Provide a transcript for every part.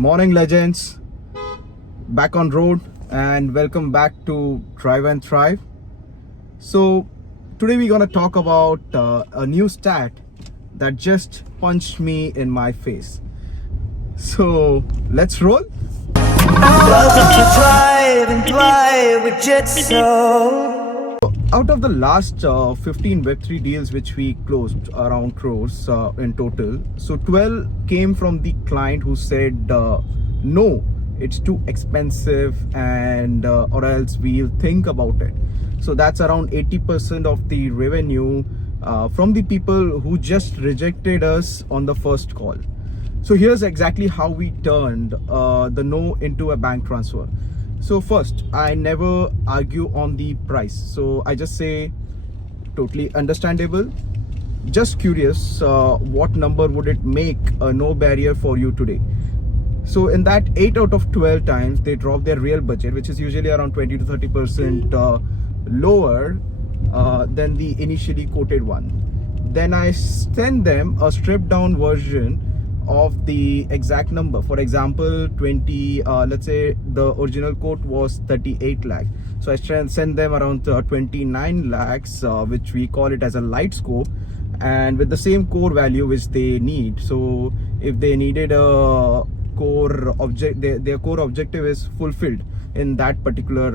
Morning legends, back on road, and welcome back to Drive and Thrive. So today we're gonna talk about a new stat that just punched me in my face. So let's roll. Welcome to Drive and Thrive with Jetso. Out of the last 15 Web3 deals which we closed, around crores in total, so 12 came from the client who said no, it's too expensive, and or else we'll think about it. So that's around 80% of the revenue from the people who just rejected us on the first call. So here's exactly how we turned the no into a bank transfer. So first, I never argue on the price. So I just say, totally understandable. Just curious, what number would it make a no barrier for you today? So in that 8 out of 12 times, they drop their real budget, which is usually around 20 to 30% lower than the initially quoted one. Then I send them a stripped down version of the exact number. For example, 20, let's say the original quote was 38 lakh. So I send them around 29 lakhs, which we call it as a light scope, and with the same core value which they need. So if they needed a core object, their core objective is fulfilled in that particular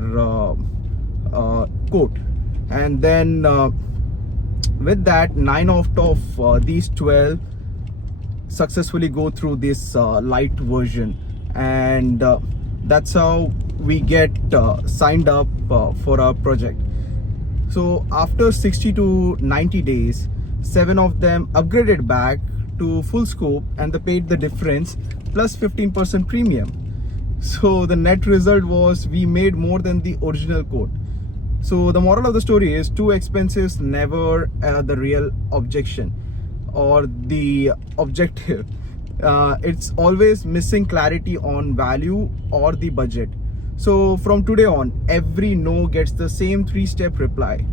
quote. And then with that, 9 out of these 12 successfully go through this light version, and that's how we get signed up for our project. So after 60 to 90 days, 7 of them upgraded back to full scope, and they paid the difference plus 15% premium. So the net result was we made more than the original quote. So the moral of the story is too expensive is never the real objection or the objective. It's always missing clarity on value or the budget. So from today on, every no gets the same 3-step reply.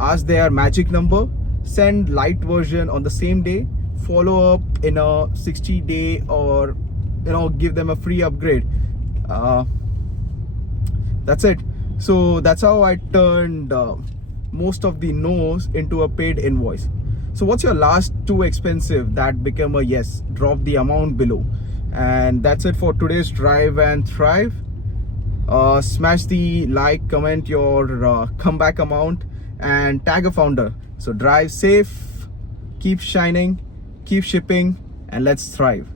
Ask their magic number, send light version on the same day, follow up in a 60-day, or give them a free upgrade. That's it. So that's how I turned most of the no's into a paid invoice. So what's your last too expensive that became a yes? Drop the amount below. And that's it for today's Drive and Thrive. Smash the like, comment your comeback amount, and tag a founder. So drive safe, keep shining, keep shipping, and let's thrive.